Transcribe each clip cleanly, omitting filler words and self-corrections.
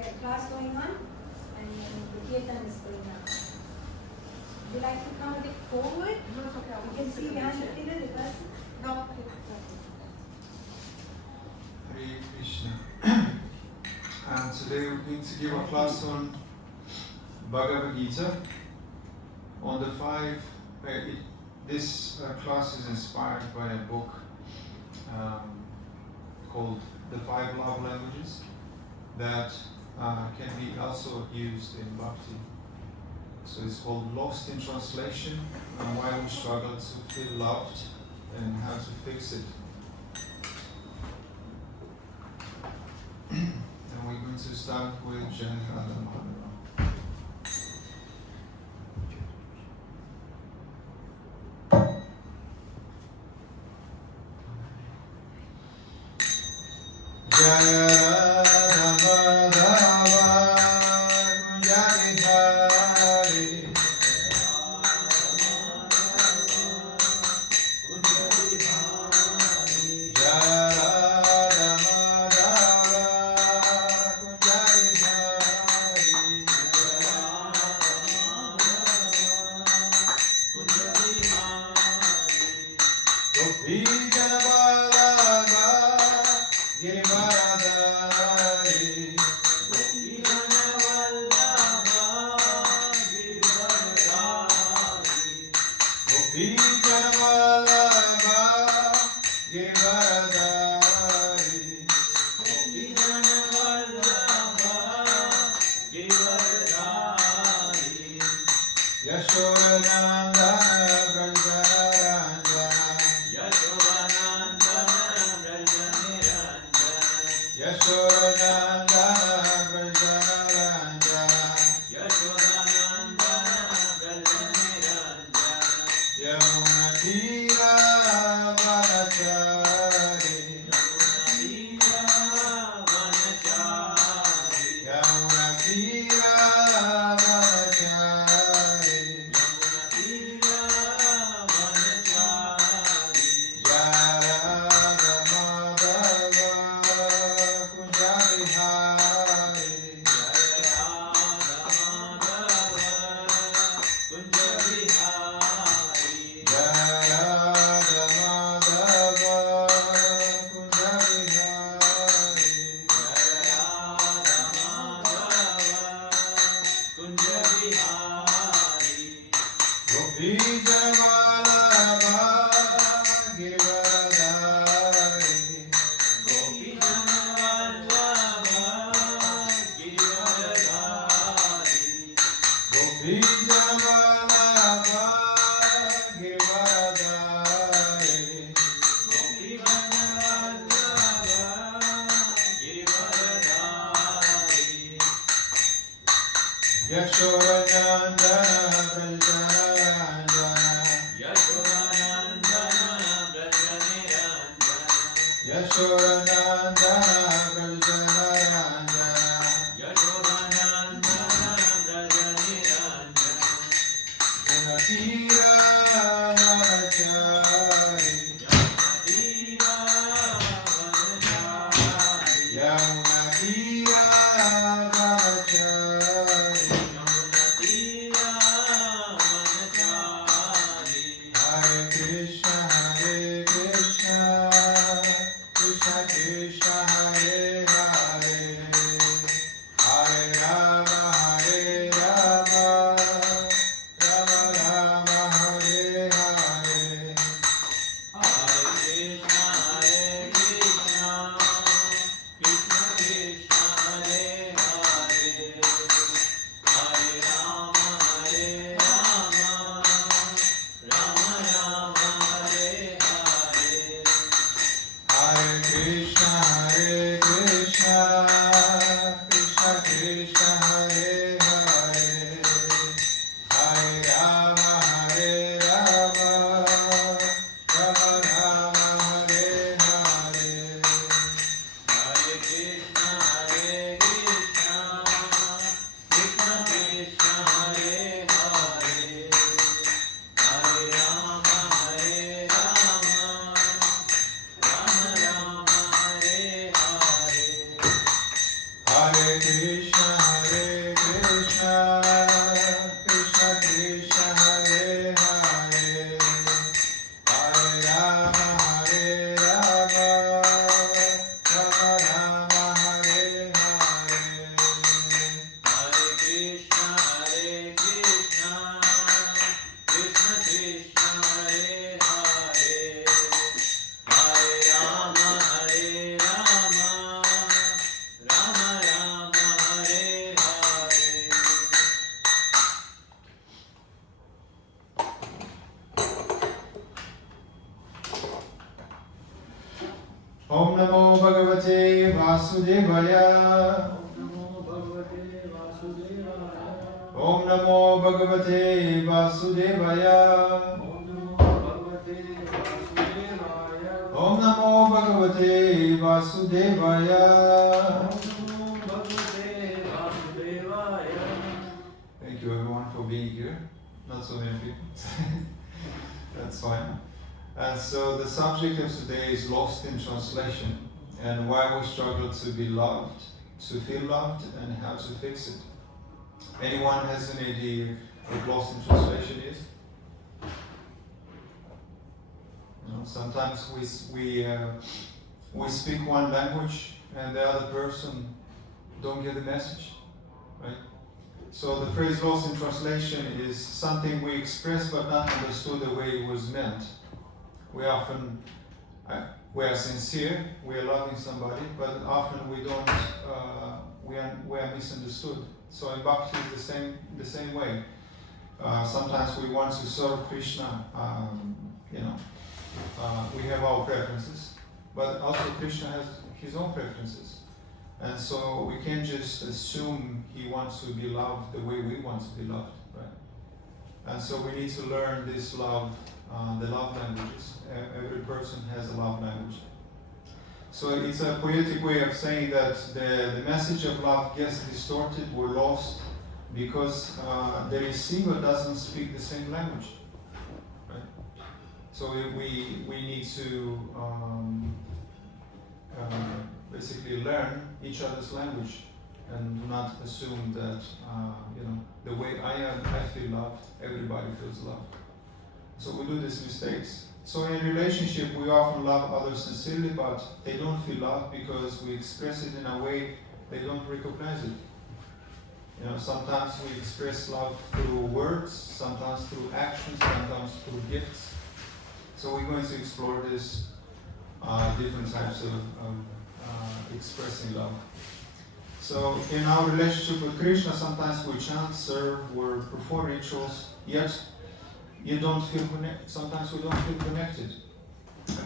class going on and the kirtan is going on. Would you like to come a bit forward? No, it's okay. You can see behind the pillar the person. No, okay. Hare Krishna. And today we're going to give a class on Bhagavad Gita. On the this class is inspired by a book called The Five Love Languages that can be also used in Bhakti. So it's called Lost in Translation, Why We Struggle to Feel Loved and How to Fix It. And we're going to start with Jai Radha Madhava. Jai Radha Madhava Kunjari Hari. Jai Radha Madhava Kunjari Hari. Gopi Janabalaga Girivaradari. Gopi Janabalaga Girivaradari. Yashodananda Brajaranja. Yashodananda Brajaranja. Yamuna Tira Vanachari. Yamuna Tira Vanachari. Jai Radha Madhava Kunjari Hari. Jai Radha Madhava Kunjari Hari. Gopi Janabalaga Girivaradari. Gopi Janabalaga Girivaradari. Yashodananda Brajaranja. Yashodananda Brajaranja. Unatira Vanachari. Yamunatira Vanachari. Vasudevaya. Om Namo Bhagavate Vasudevaya. Om Namo Bhagavate Vasudevaya. Thank you everyone for being here. Not so many people. That's fine. And so the subject of today is lost in translation, and why we struggle to be loved, to feel loved, and how to fix it. Anyone has an idea what lost in translation is? Sometimes we speak one language and the other person don't get the message, right? So the phrase lost in translation is something we express but not understood the way it was meant. We often we are sincere, we are loving somebody, but often we don't we are misunderstood. So in Bhakti is the same way. Sometimes we want to serve Krishna, we have our preferences, but also Krishna has his own preferences. And so we can't just assume he wants to be loved the way we want to be loved, right? And so we need to learn this love, the love languages. Every person has a love language. So it's a poetic way of saying that the message of love gets distorted, we're lost, because the receiver doesn't speak the same language. Right? So we need to basically learn each other's language and not assume that the way I feel loved, everybody feels loved. So we do these mistakes. So in relationship, we often love others sincerely, but they don't feel loved because we express it in a way they don't recognize it. Sometimes we express love through words, sometimes through actions, sometimes through gifts. So we're going to explore this different types of expressing love. So in our relationship with Krishna, sometimes we chant, serve, we perform rituals, yet you don't feel connected. Sometimes we don't feel connected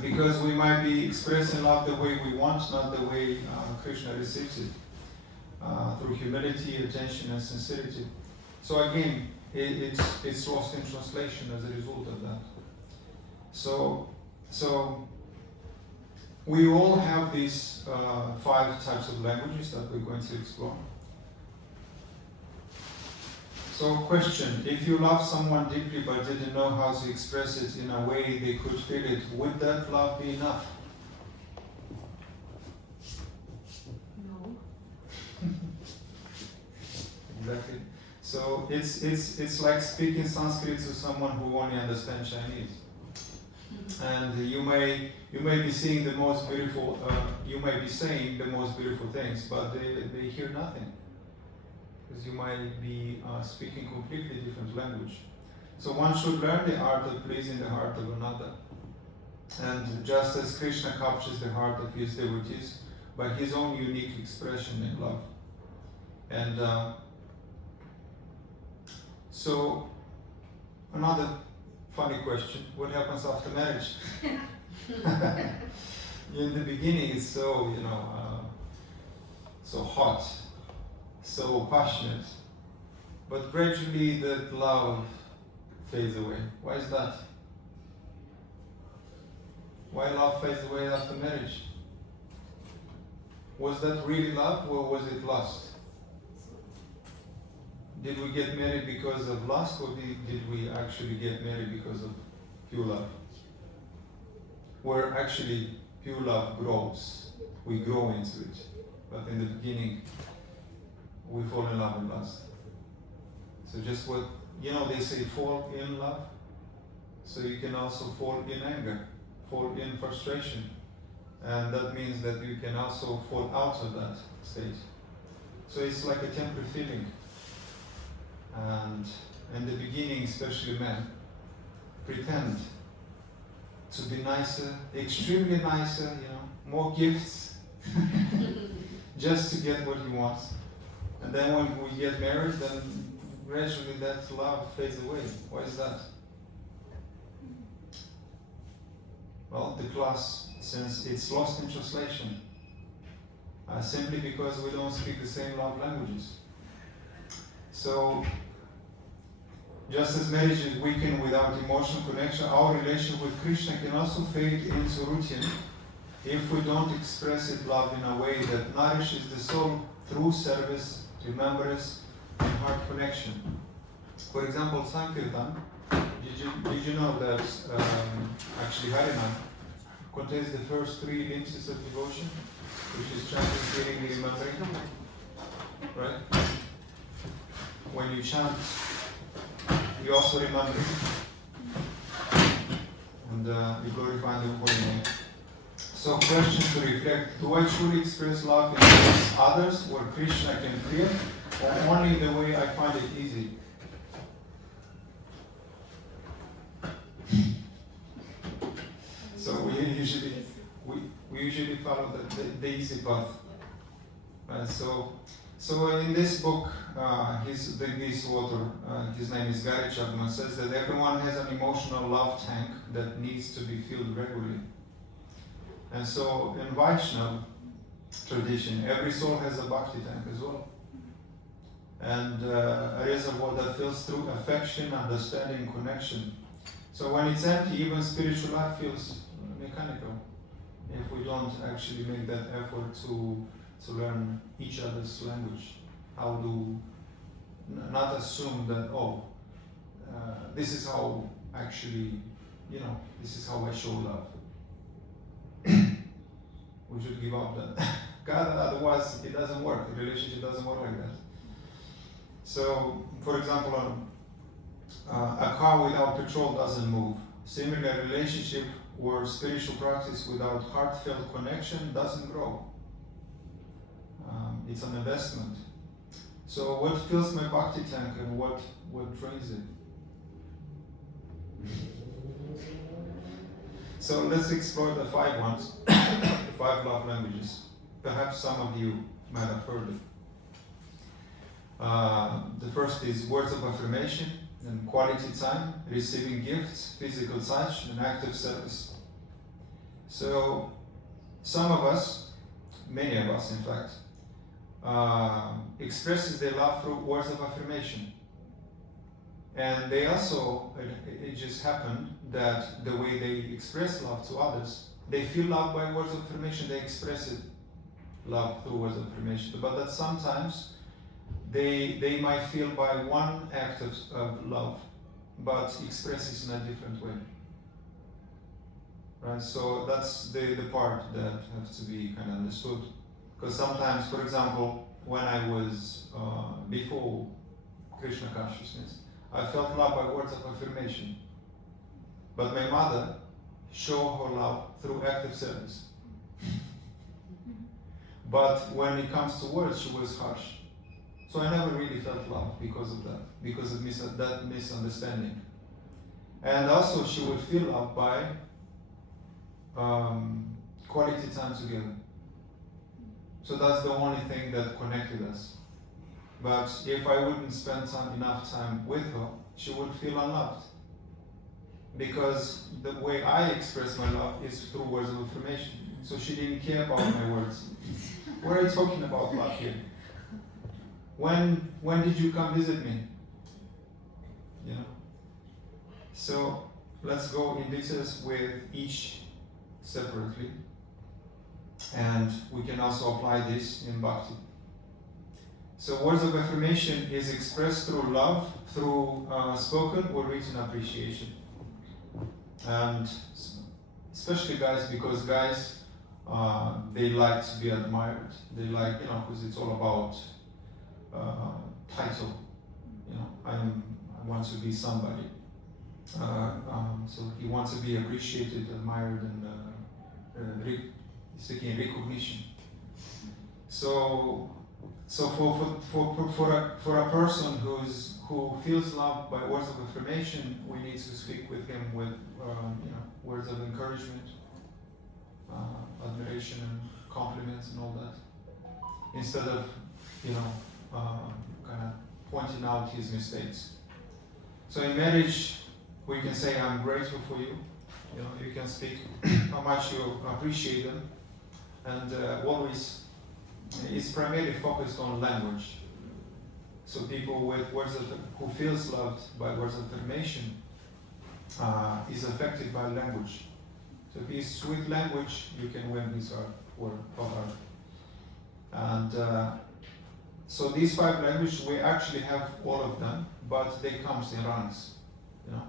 because we might be expressing love the way we want, not the way Krishna receives it, through humility, attention, and sincerity. So again, it's lost in translation as a result of that. So we all have these 5 types of languages that we're going to explore. So question, if you love someone deeply but didn't know how to express it in a way they could feel it, would that love be enough? No. Exactly. So it's like speaking Sanskrit to someone who only understands Chinese. And you may be seeing the most beautiful, you may be saying the most beautiful things, but they hear nothing. Because you might be speaking completely different language. So one should learn the art of pleasing the heart of another. And just as Krishna captures the heart of his devotees by his own unique expression in love. And so another funny question, what happens after marriage? In the beginning it's so, so hot, so passionate, but gradually that love fades away. Why is that? Why love fades away after marriage? Was that really love or was it lust? Did we get married because of lust or did we actually get married because of pure love? Where actually pure love grows, we grow into it, but in the beginning we fall in love with lust. So just what, they say fall in love, so you can also fall in anger, fall in frustration, and that means that you can also fall out of that state. So it's like a temporary feeling. And in the beginning, especially men, pretend to be nicer, extremely nicer, more gifts, just to get what he wants. And then when we get married, then gradually that love fades away. Why is that? Well, the class, since it's lost in translation, simply because we don't speak the same love languages. So, just as marriage is weakened without emotional connection, our relationship with Krishna can also fade into routine if we don't express it love in a way that nourishes the soul through service, remembrance, and heart connection. For example, Sankirtan, did you know that actually Harinam contains the first 3 glimpses of devotion, which is chanting, feeling, remembering, right? When you chant, you also remember, and you glorify the holy name. So questions to reflect: do I truly express love in others where Krishna can feel, or only the way I find it easy? So we usually follow the easy path. So in this book, this author, his name is Gary Chapman, says that everyone has an emotional love tank that needs to be filled regularly. And so in Vaishnava tradition, every soul has a bhakti tank as well. And a reservoir that fills through affection, understanding, connection. So when it's empty, even spiritual life feels mechanical if we don't actually make that effort to learn each other's language. How to not assume that, this is how actually, this is how I show love. We should give up that. God, otherwise it doesn't work. The relationship doesn't work like that. So, for example, a car without petrol doesn't move. Similar relationship or spiritual practice without heartfelt connection doesn't grow. It's an investment. So what fills my bhakti tank and what drains it? So let's explore the 5 ones, the 5 love languages. Perhaps some of you might have heard it. The first is words of affirmation and quality time, receiving gifts, physical touch, and active service. So some of us, many of us in fact, expresses their love through words of affirmation. And they also, it just happened that the way they express love to others, they feel love by words of affirmation, they express it, love through words of affirmation. But that sometimes they might feel by one act of love, but express it in a different way. Right? So that's the part that has to be kind of understood. Because sometimes, for example, when I was before Krishna consciousness, I felt love by words of affirmation. But my mother showed her love through active service. But when it comes to words, she was harsh. So I never really felt love because of that, because of that misunderstanding. And also she would feel love by quality time together. So that's the only thing that connected us. But if I wouldn't spend enough time with her, she would feel unloved. Because the way I express my love is through words of affirmation. So she didn't care about my words. What are you talking about love here? When did you come visit me? So let's go in details with each separately. And we can also apply this in bhakti. So words of affirmation is expressed through love, through spoken or written appreciation. And especially guys, because guys, they like to be admired. They like, because it's all about title. I want to be somebody. So he wants to be appreciated, admired, and seeking recognition. So for a person who feels loved by words of affirmation, we need to speak with him with words of encouragement, admiration, and compliments, and all that, instead of kind of pointing out his mistakes. So in marriage, we can say, "I'm grateful for you." You can speak how much you appreciate them, and always is primarily focused on language. So people with who feels loved by words of affirmation is affected by language. So if he's sweet language, you can win his heart or her heart. And so these 5 languages, we actually have all of them, but they come in ranks. You know,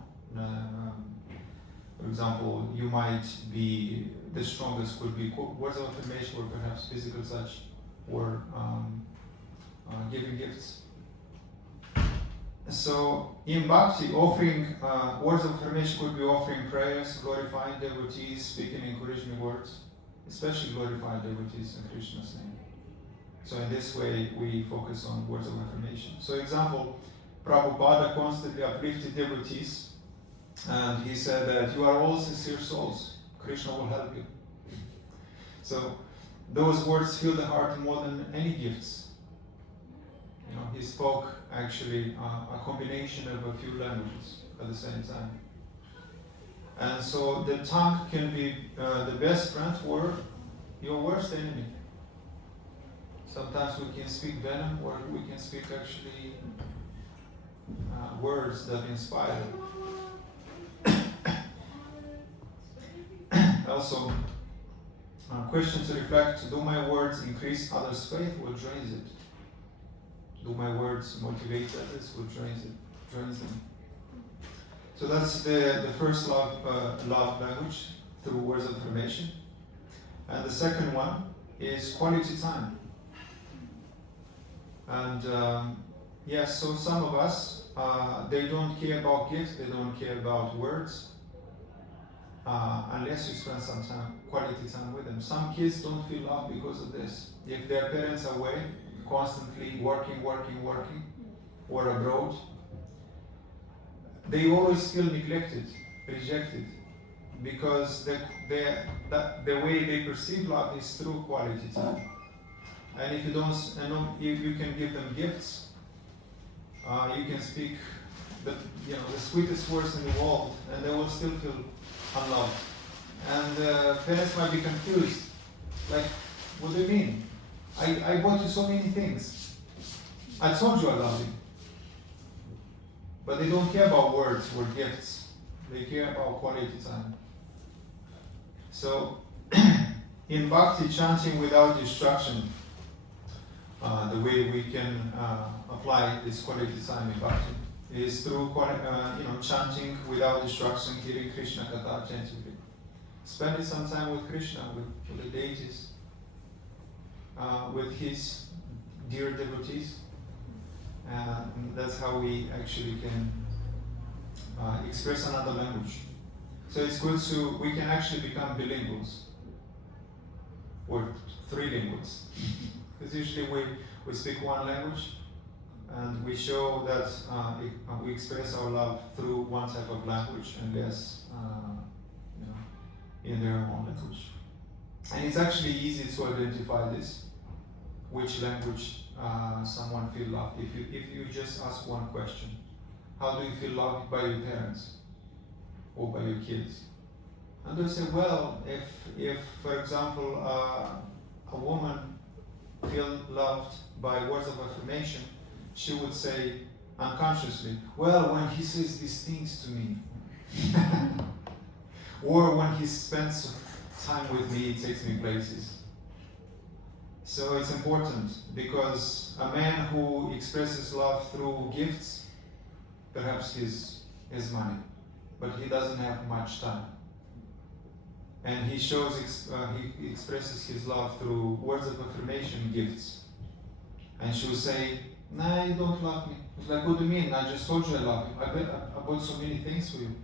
for example, you might be the strongest could be words of affirmation, or perhaps physical touch, or giving gifts. So in Bhakti, offering words of affirmation could be offering prayers, glorifying devotees, speaking encouraging words, especially glorifying devotees in Krishna's name. So in this way, we focus on words of affirmation. So example, Prabhupada constantly uplifted devotees, and he said that you are all sincere souls. Krishna will help you. So those words fill the heart more than any gifts. You know, he spoke actually a combination of a few languages at the same time. And so the tongue can be the best friend or your worst enemy. Sometimes we can speak venom, or we can speak actually words that inspire. Also, question to reflect: do my words increase others' faith or drains it? Do my words motivate others or drains them? So that's the first love language, through words of affirmation. And the second one is quality time. And yes, so some of us, they don't care about gifts, they don't care about words, unless you spend some time, quality time with them. Some kids don't feel love because of this. If their parents are away, constantly working, or abroad, they always feel neglected, rejected, because the way they perceive love is through quality time. And if you don't, you can give them gifts. You can speak the sweetest words in the world, and they will still feel unloved. And parents might be confused, like, what do you mean? I bought you so many things. I told you I love you. But they don't care about words or gifts. They care about quality time. So, in Bhakti, chanting without distraction, the way we can apply this quality time in Bhakti is through chanting without distraction, hearing Krishna Katha attentively. Spending some time with Krishna, with the deities, with his dear devotees. And that's how we actually can express another language. So it's good we can actually become bilinguals, or trilinguals. Because usually we speak one language, and we show that we express our love through one type of language and less in their own language. And it's actually easy to identify this, which language someone feel loved. If you just ask one question, how do you feel loved by your parents or by your kids? And they'll say, well, if for example a woman feel loved by words of affirmation, she would say unconsciously, well, when he says these things to me, or when he spends time with me, he takes me places. So it's important, because a man who expresses love through gifts, perhaps his money, but he doesn't have much time. And he he expresses his love through words of affirmation, gifts. And she'll say, nah, you don't love me. It's like, what do you mean? I just told you I love you. I bought so many things for you.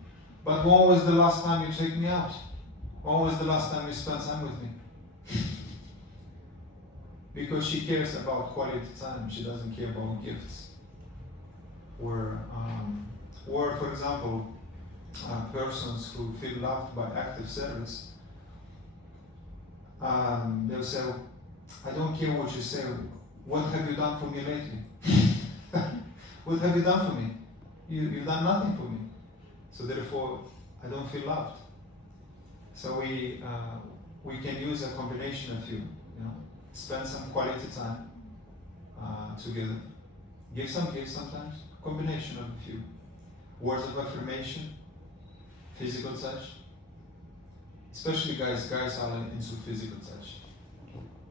But when was the last time you took me out? When was the last time you spent time with me? Because she cares about quality time. She doesn't care about gifts. Or for example, persons who feel loved by active service, they'll say, I don't care what you say. What have you done for me lately? What have you done for me? You've done nothing for me. So therefore, I don't feel loved. So we can use a combination of you know. spend some quality time together. Give some gifts sometimes, combination of a few. Words of affirmation, physical touch. Especially guys are into physical touch.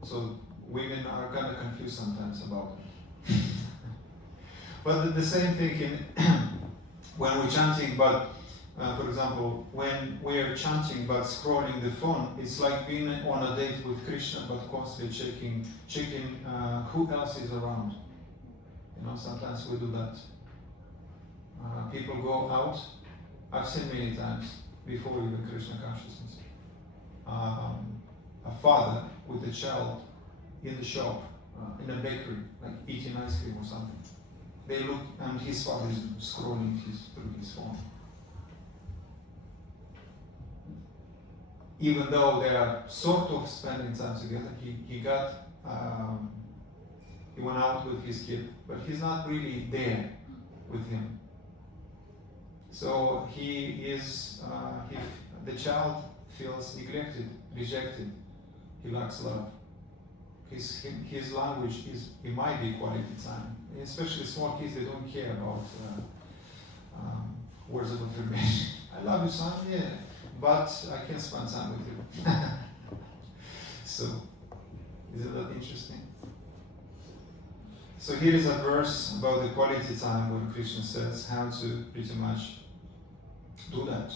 So women are kind of confused sometimes about it. But the same thing when we're chanting, but for example, when we're chanting but scrolling the phone, it's like being on a date with Krishna but constantly checking who else is around. You know, sometimes we do that. People go out. I've seen many times before even Krishna consciousness. A father with a child in the shop, in a bakery, like eating ice cream or something. They look, and his father is scrolling through his phone. Even though they are sort of spending time together, he went out with his kid, but he's not really there with him. So the child feels neglected, rejected. He lacks love. His language it might be quality time. Especially small kids, they don't care about words of affirmation. I love you, son, yeah, but I can't spend time with you. So, isn't that interesting? So here is a verse about the quality time where Krishna says how to pretty much do that.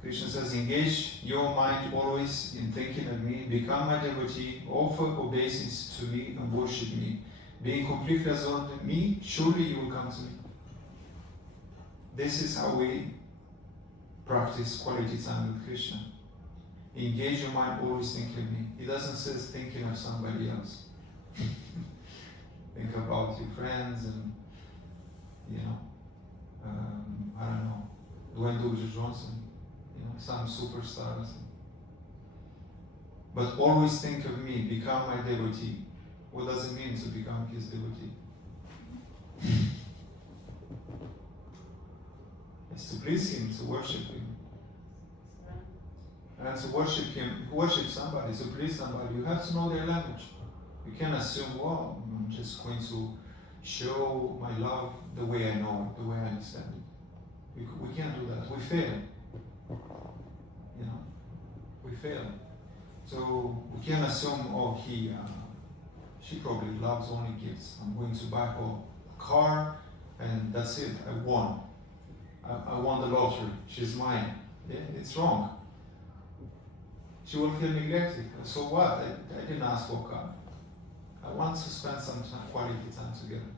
Krishna says, engage your mind always in thinking of me, become my devotee, offer obeisance to me and worship me. Being completely absorbed in me, surely you will come to me. This is how we practice quality time with Krishna. Engage your mind always thinking of me. He doesn't say thinking of somebody else. Think about your friends and, I don't know, Dwayne Douglas Johnson, some superstars. But always think of me, become my devotee. What does it mean to become his devotee? It's to please him, to worship him. And to worship him, worship somebody, to please somebody, you have to know their language. You can't assume, well, I'm just going to show my love the way I know it, the way I understand it. We can't do that. We fail. We fail. So we can't assume, oh, she probably loves only gifts. I'm going to buy her a car and that's it. I won. I won the lottery. She's mine. Yeah, it's wrong. She will feel neglected. So what? I didn't ask for a car. I want to spend some quality time together.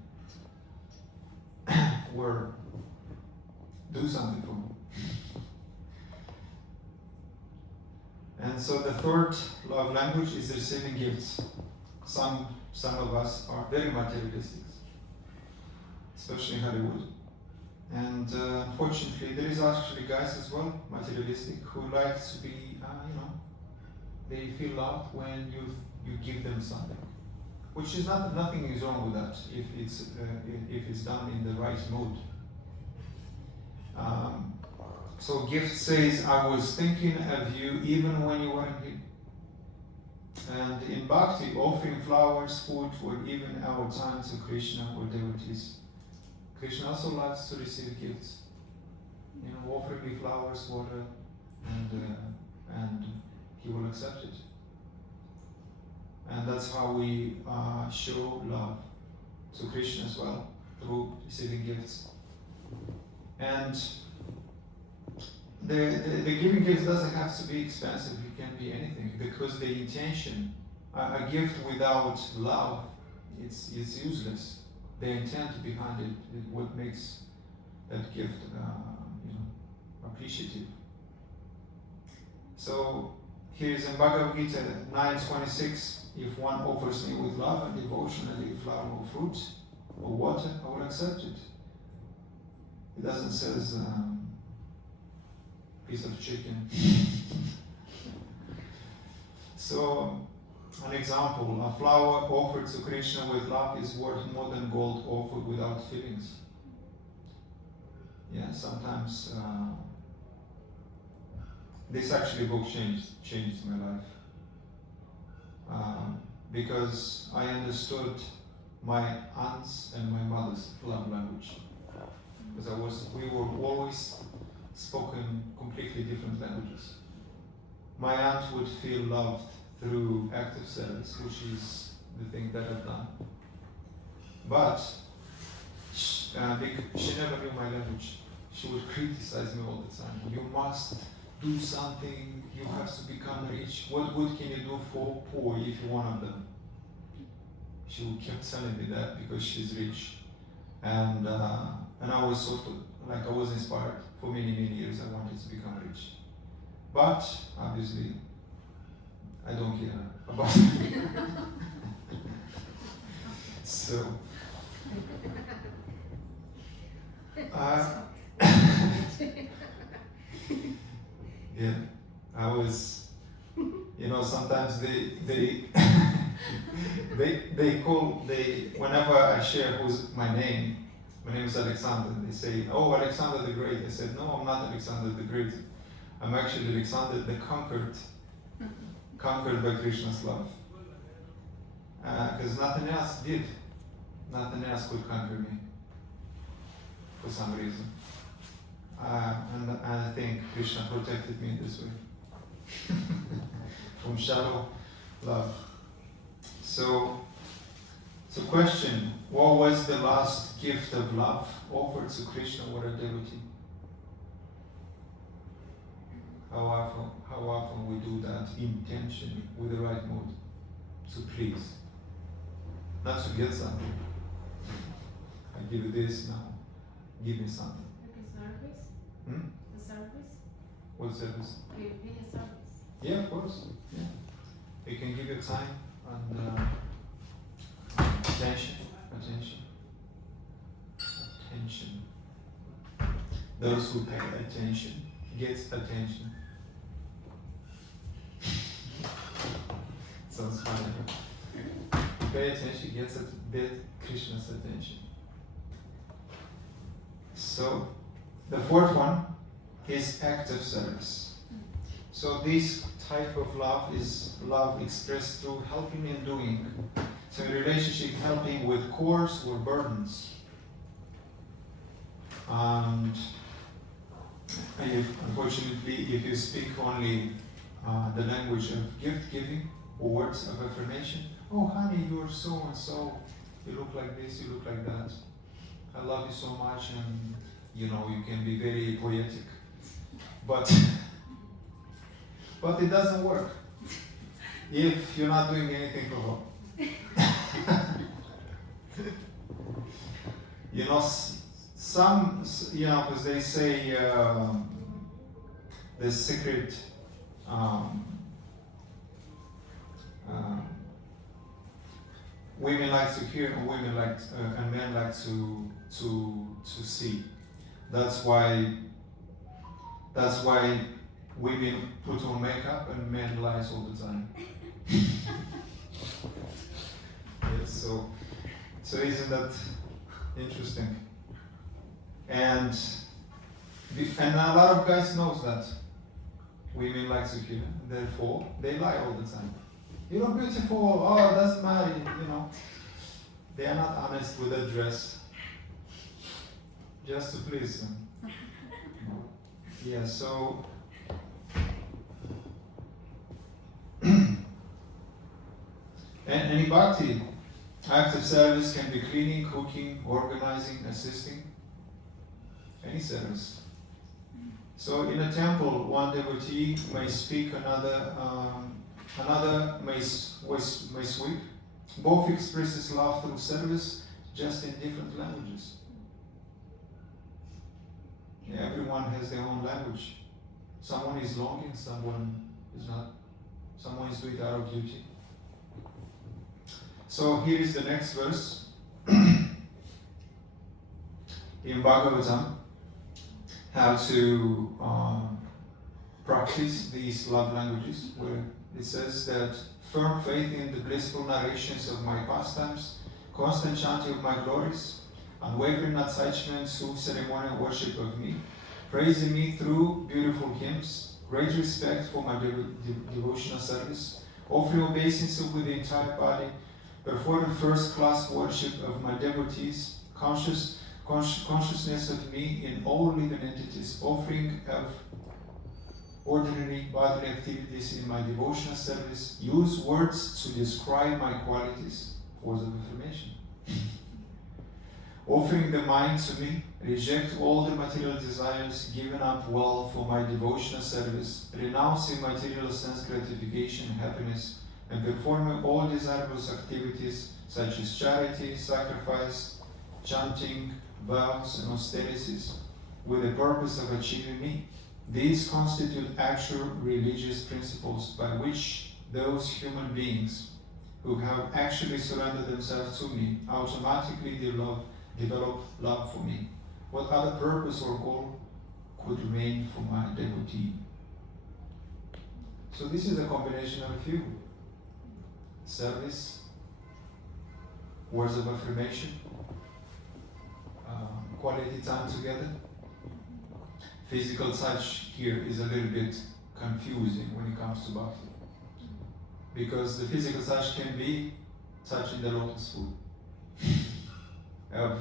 Or do something for me. And so the third love language is receiving gifts. Some of us are very materialistic, especially in Hollywood. And unfortunately, there is actually guys as well, materialistic, who like to be, they feel loved when you give them something. Which is nothing is wrong with that if it's done in the right mood. So gift says, I was thinking of you even when you weren't here. And in Bhakti, offering flowers, food, or even our time to Krishna or devotees. Krishna also loves to receive gifts. Offering me flowers, water, and he will accept it. And that's how we show love to Krishna as well, through receiving gifts. And the giving gifts doesn't have to be expensive, it can be anything, because the intention, a gift without love, it's useless. The intent behind it is what makes that gift appreciative. So here is in Bhagavad Gita 9:26, if one offers me with love and devotion a flower or fruit or water, I will accept it. It doesn't say piece of chicken. So, an example, a flower offered to Krishna with love is worth more than gold offered without feelings. Yeah, sometimes this actually book changed my life. because I understood my aunt's and my mother's love language. Because we were always spoken completely different languages. My aunt would feel loved through active service, which is the thing that I've done. But she never knew my language. She would criticize me all the time. You must do something, you have to become rich. What good can you do for poor if you're one of them? She would keep telling me that because she's rich. And I was sort of, like I was inspired. For many, many years I wanted to become rich. But obviously, I don't care about it. So, yeah, I was, sometimes they whenever I share who's my name is Alexander, they say, oh, Alexander the Great. I said, no, I'm not Alexander the Great. I'm actually Alexander the conquered by Krishna's love. Because nothing else did. Nothing else could conquer me for some reason. And I think Krishna protected me this way from shallow love. So question, what was the last gift of love offered to Krishna or a devotee? How often we do that intentionally, with the right mood, to please, not to get something. I give you this now, give me something. Like a service? A service? What service? Give me a service. Yeah, of course. Yeah. You can give your time and attention. Those who pay attention get attention. Sounds funny. You pay attention, gets Krishna's attention. So the fourth one is active service. So this type of love is love expressed through helping and doing. So in relationship, helping with chores or burdens. And unfortunately, if you speak only the language of gift giving or words of affirmation, oh honey, you're so and so, you look like this, you look like that, I love you so much, and you can be very poetic, but it doesn't work if you're not doing anything for her. Because they say the secret women like to hear and and men like to see. That's why women put on makeup and men lies all the time. Yes, so isn't that interesting? And a lot of guys knows that women like to hear, therefore they lie all the time. You're beautiful, oh, it doesn't matter, They are not honest with their dress, just to please them. Yeah, so and any bhakti, active service can be cleaning, cooking, organizing, assisting, any service. So in a temple, one devotee may speak, another may sweep. Both expresses love through service, just in different languages. Everyone has their own language. Someone is longing, someone is not. Someone is doing it out of duty. So here is the next verse in Bhagavatam, how to practice these love languages, where it says that firm faith in the blissful narrations of my pastimes, constant chanting of my glories, unwavering attachment to ceremonial worship of me, praising me through beautiful hymns, great respect for my devotional service, offering obeisance with the entire body, performing first-class worship of my devotees, consciousness of me in all living entities, offering of ordinary bodily activities in my devotional service, use words to describe my qualities, words of affirmation. Offering the mind to me, reject all the material desires, giving up wealth for my devotional service, renouncing material sense gratification and happiness, and performing all desirable activities such as charity, sacrifice, chanting, vows, and austerities, with the purpose of achieving me. These constitute actual religious principles by which those human beings who have actually surrendered themselves to me automatically develop love for me. What other purpose or goal could remain for my devotee? So this is a combination of a few. Service, words of affirmation, quality time together. Physical touch here is a little bit confusing when it comes to bhakti, because the physical touch can be touching the lotus foot of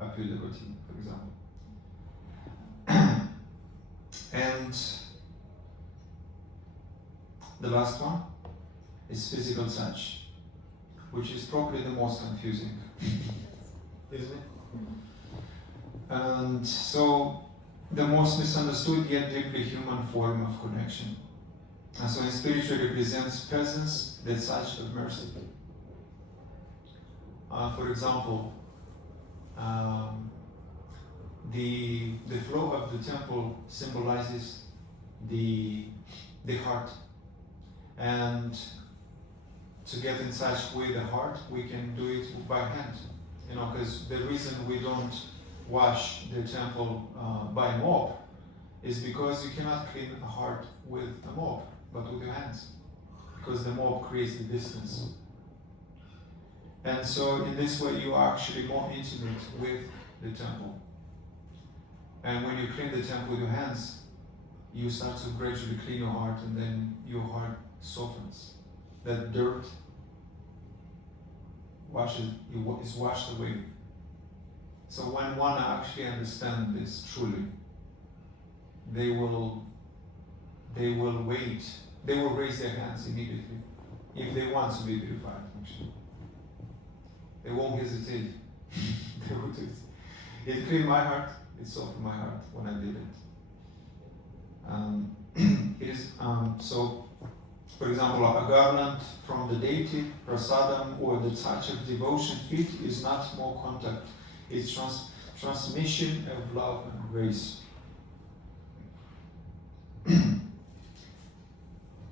a pure devotee, for example. And the last one is physical touch, which is probably the most confusing, isn't it? And so the most misunderstood yet deeply human form of connection. And so it spiritually represents presence, the touch of mercy. For example, the flow of the temple symbolizes the heart. And to get in touch with the heart, we can do it by hand. Because the reason we don't wash the temple by mop is because you cannot clean a heart with a mop, but with your hands, because the mop creates the distance. And so in this way you are actually more intimate with the temple. And when you clean the temple with your hands, you start to gradually clean your heart, and then your heart softens. That dirt is washed away. So when one actually understands this truly, they will wait. They will raise their hands immediately if they want to be purified. Actually, they won't hesitate. They will do it. It cleaned my heart. It softened my heart when I did it. It is so. For example, a garland from the deity, prasadam, or the touch of devotion feet is not more contact. It's transmission of love and grace.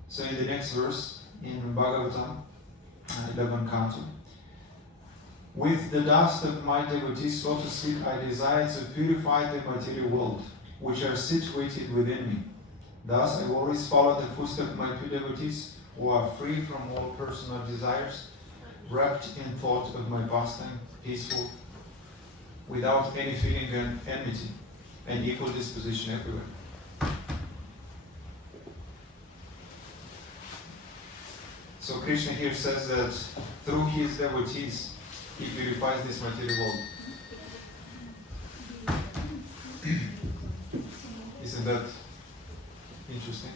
So in the next verse, in Bhagavatam 11 canto, with the dust of my devotees, so to speak, I desire to purify the material world, which are situated within me. Thus, I always follow the footsteps of my pure devotees, who are free from all personal desires, wrapped in thought of my pastime, peaceful, without any feeling of enmity, and equal disposition everywhere. So Krishna here says that through his devotees, he purifies this material world. Isn't that interesting?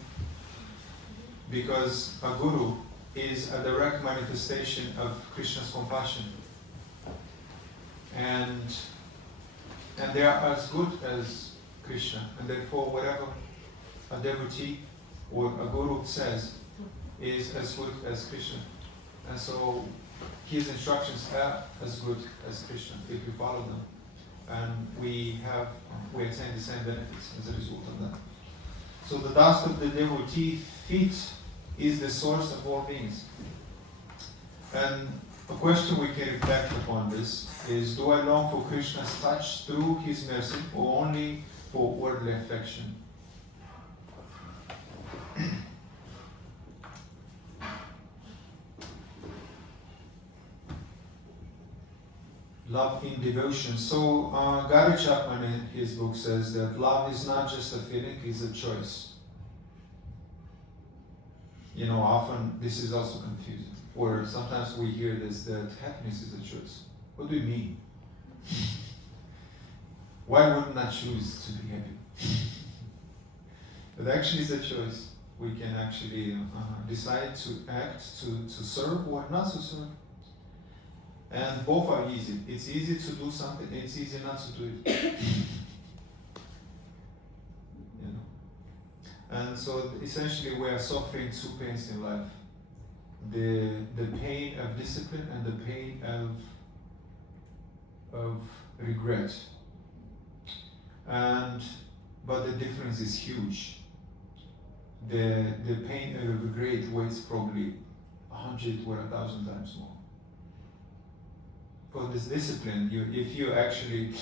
Because a guru is a direct manifestation of Krishna's compassion. And they are as good as Krishna. And therefore, whatever a devotee or a guru says is as good as Krishna. And so his instructions are as good as Krishna if we follow them. And we attain the same benefits as a result of that. So the dust of the devotee feet is the source of all beings. And a question we can reflect upon this is, do I long for Krishna's touch through his mercy, or only for worldly affection? Love in devotion. So Gary Chapman in his book says that love is not just a feeling, it's a choice. often this is also confusing. Or sometimes we hear this, that happiness is a choice. What do you mean? Why wouldn't I choose to be happy? But actually it's a choice. We can actually decide to act, to serve or not to serve. And both are easy. It's easy to do something, it's easy not to do it. And so essentially we are suffering two pains in life. The pain of discipline and the pain of regret. But the difference is huge. The pain of regret weighs probably 100 or 1,000 times more. For this discipline, if you actually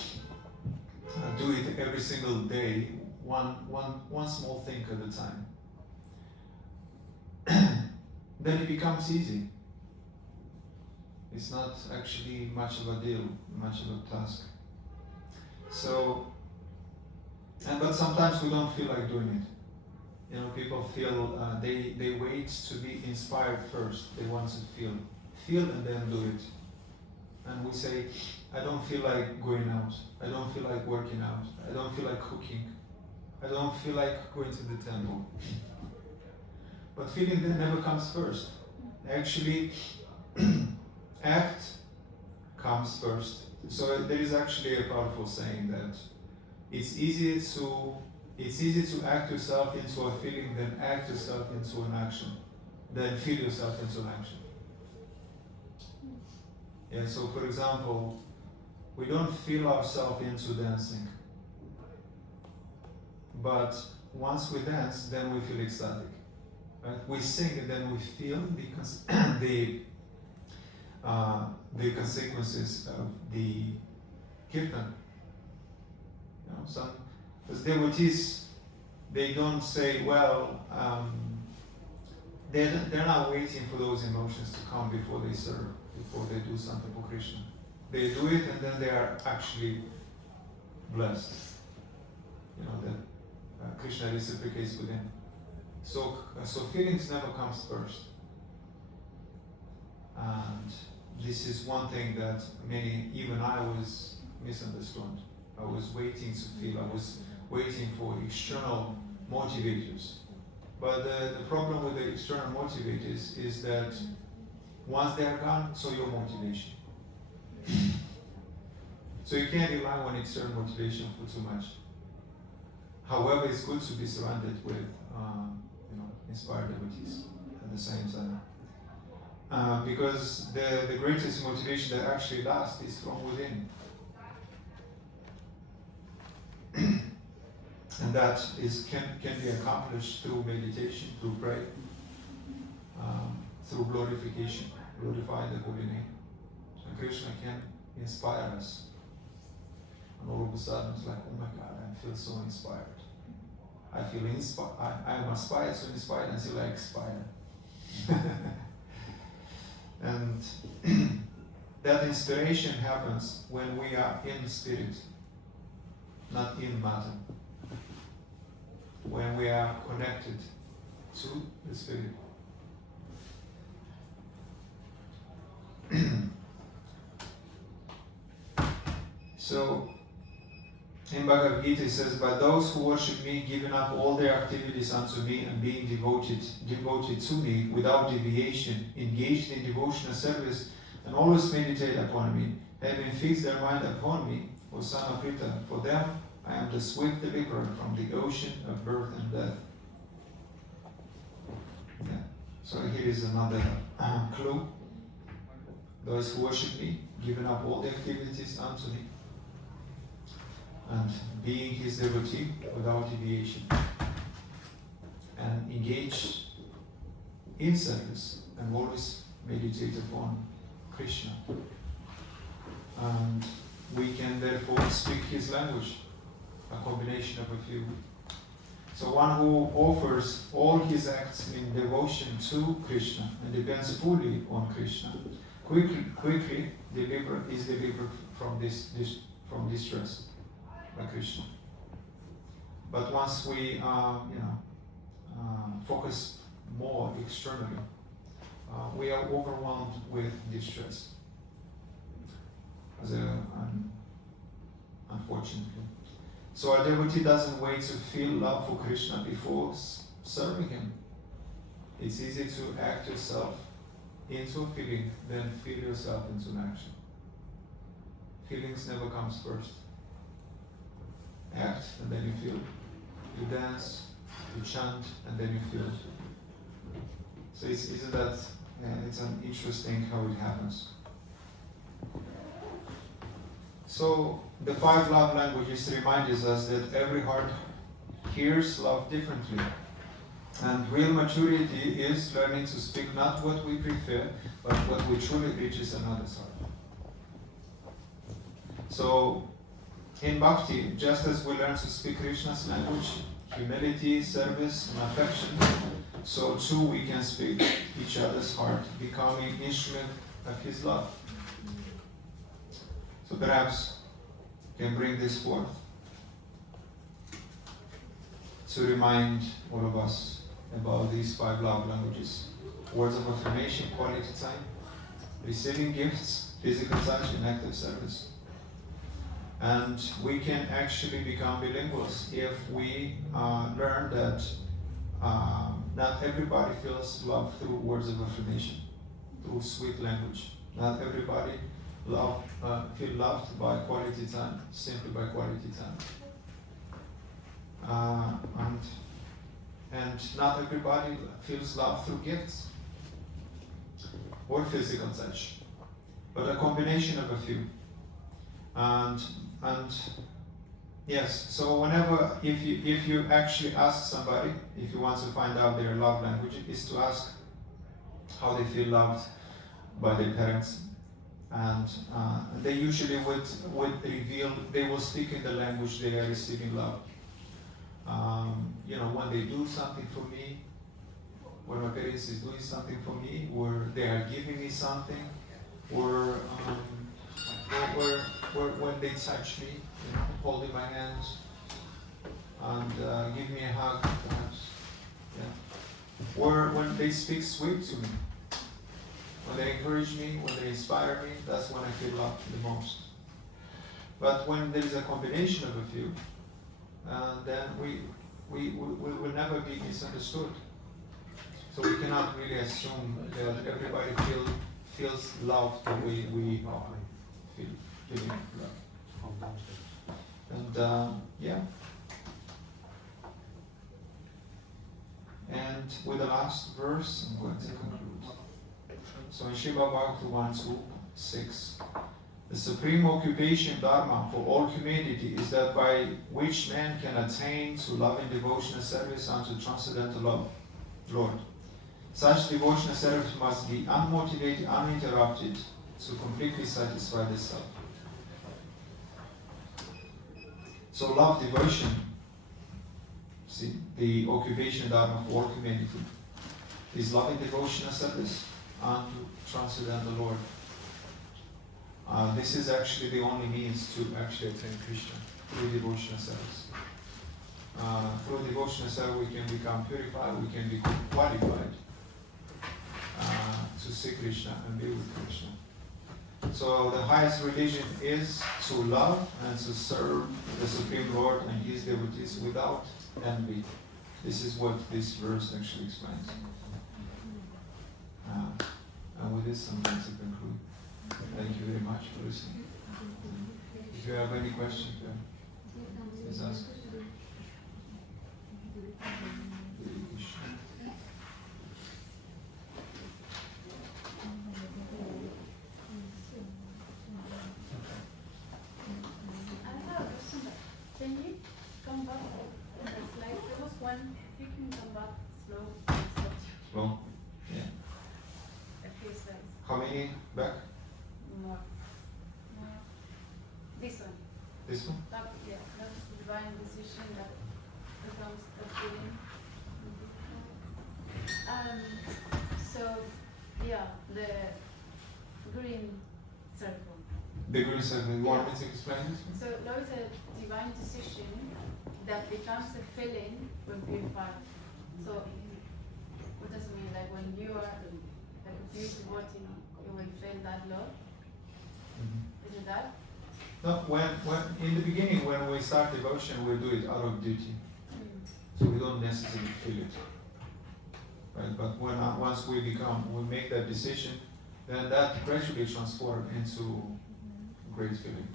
do it every single day, one small thing at a time, then it becomes easy. It's not actually much of a deal, much of a task. So, but sometimes we don't feel like doing it. People feel they wait to be inspired first. They want to feel and then do it. And we say, I don't feel like going out. I don't feel like working out. I don't feel like cooking. I don't feel like going to the temple. But feeling then never comes first. Actually, act comes first. So there is actually a powerful saying that it's easy to act yourself into a feeling than act yourself into an action, than feel yourself into an action. Yeah, so for example, we don't feel ourselves into dancing. But once we dance, then we feel ecstatic. Right? We sing and then we feel the consequences of the kirtan. Some as devotees, they don't say, well, they're not waiting for those emotions to come before they serve, before they do something for Krishna. They do it and then they are actually blessed. That Krishna reciprocates with him. So feelings never comes first. And this is one thing that even I was misunderstood. I was waiting to feel, I was waiting for external motivators. But the problem with the external motivators is that once they are gone, so your motivation. So you can't rely on external motivation for too much. However, it's good to be surrounded with inspired devotees at the same time. Because the greatest motivation that actually lasts is from within. And that can be accomplished through meditation, through prayer, through glorification, glorify the holy name. And Krishna can inspire us. And all of a sudden it's like, oh my God, I feel so inspired. I feel inspired. I'm aspired to inspire until I expire. And that inspiration happens when we are in spirit, not in matter. When we are connected to the spirit. So, in Bhagavad Gita it says, "But those who worship me, giving up all their activities unto me and being devoted to me without deviation, engaged in devotional service and always meditate upon me, having fixed their mind upon me, O son of Pritha, for them I am the swift deliverer from the ocean of birth and death." Yeah. So here is another clue. Those who worship me, giving up all the activities unto me, and being his devotee without deviation, and engage in service and always meditate upon Krishna. And we can therefore speak his language, a combination of a few. So one who offers all his acts in devotion to Krishna and depends fully on Krishna, quickly is delivered from distress by Krishna. But once we focus more externally. We are overwhelmed with distress, unfortunately. So our devotee doesn't wait to feel love for Krishna before serving him. It's easy to act yourself into a feeling, then feel yourself into an action. Feelings never comes first. Act, and then you feel. You dance, you chant, and then you feel. So isn't that, it's an interesting how it happens. So the 5 love languages reminds us that every heart hears love differently. And real maturity is learning to speak not what we prefer, but what we truly reaches another's heart. So in bhakti, just as we learn to speak Krishna's language, humility, service, and affection, so too we can speak each other's heart, becoming instrument of his love. So perhaps you can bring this forth to remind all of us about these 5 love languages. Words of affirmation, quality time, receiving gifts, physical touch, and active service. And we can actually become bilinguals if we learn that not everybody feels love through words of affirmation, through sweet language. Not everybody feel loved by quality time, simply by quality time. And not everybody feels love through gifts or physical touch, but a combination of a few. And yes, so whenever, if you actually ask somebody, if you want to find out their love language, is to ask how they feel loved by their parents. And they usually would reveal, they will speak in the language they are receiving love. When they do something for me, when my parents is doing something for me, or they are giving me something, or when they touch me, holding my hands, and give me a hug, perhaps, yeah. Or when they speak sweet to me, when they encourage me, when they inspire me, that's when I feel loved the most. But when there is a combination of a few, then we will never be misunderstood. So we cannot really assume that everybody feels loved the way we feeling love. And yeah. And with the last verse, I'm going to conclude. So in Shiva Bhakti 1:2-6, the supreme occupation dharma for all humanity is that by which man can attain to love and devotional service unto transcendental love, Lord. Such devotional service must be unmotivated, uninterrupted, to completely satisfy the self. So love, devotion, see, the occupation dharma for all humanity is love and devotional service unto transcendental Lord. This is actually the only means to actually attain Krishna, through devotional service. Through devotional service we can become purified, we can become qualified to see Krishna and be with Krishna. So the highest religion is to love and to serve the Supreme Lord and His devotees without envy. This is what this verse actually explains. And with this I'm going to conclude. Thank you very much for listening. If you have any questions, please ask. I have a question. Can you come back on the slide? There was one. If you can come back slow. Slow? Yeah. A few slides. How many back? More. This one. This one? That, yeah, that's the divine decision that becomes a feeling. So, yeah, the green circle. The green circle. You want me to explain this? So there is a divine decision that becomes a feeling when purified. So What does it mean? Like when you are like a pure devotee, you will feel that love? Is it that? No, when in the beginning when we start devotion, we do it out of duty, so we don't necessarily feel it. Right? But when once we make that decision, then that gradually transforms into great feeling.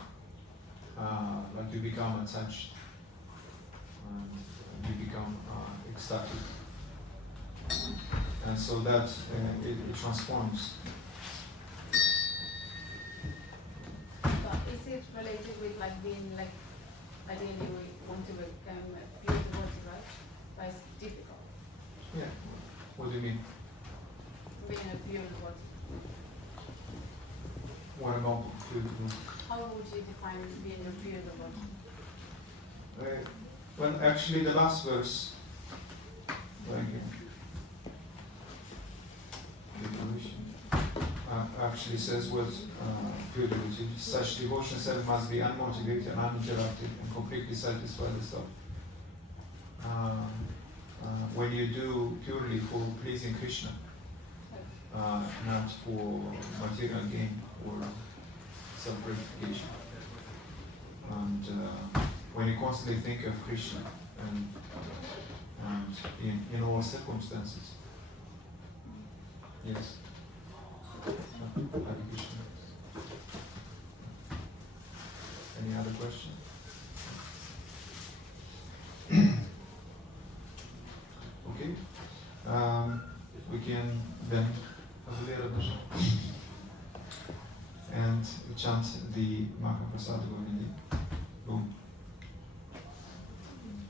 Like you become attached, and you become ecstatic, and so that it transforms. But is it related with like being like, ideally we want to become a pure devotee, right? But it's difficult Yeah. What do you mean? being a pure devotee. What about food? How would you define being a pure devotee? Well, actually, the last verse, right here, actually says what pure devotee. Such devotion self must be unmotivated and uninterrupted and completely satisfy the self. When you do purely for pleasing Krishna, not for material gain or self-gratification. And when you constantly think of Krishna and in all circumstances. Yes. Hare Krishna. Any other question? Okay. We can then have a little bit and chant the Mahaprasad Govindi.